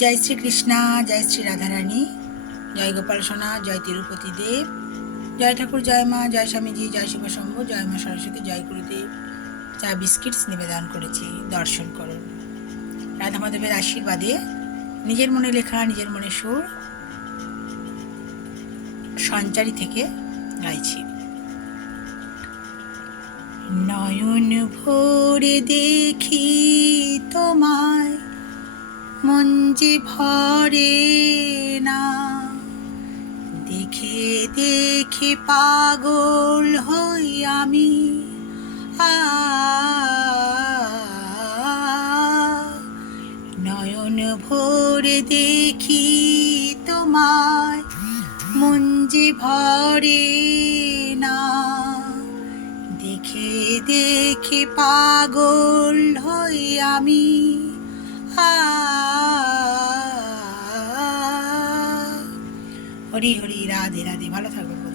জয় শ্রীকৃষ্ণা, জয় শ্রী রাধারানী, জয় গোপাল সোনা, জয় তিরুপতি দেব, জয় ঠাকুর, জয় মা, জয় স্বামীজি, জয় শিবশম্ভ, জয় মা সরস্বতী, জয় গুরুদেব। চা বিস্কিটস নিবেদন করেছি, দর্শন করুন। রাধা মাধবের আশীর্বাদে নিজের মনে লেখা, নিজের মনে সুর সঞ্চারী থেকে গাইছি। নয়ন ভরে দেখি তোমায়, মন যে ভরে না, দেখে দেখে পাগল হই আমি। নয়ন ভরে দেখি তোমায়, মন যে ভরে না, দেখে দেখে পাগল হই আমি। হরি হরি, রাধে রাধে। ভালো থাকবেন।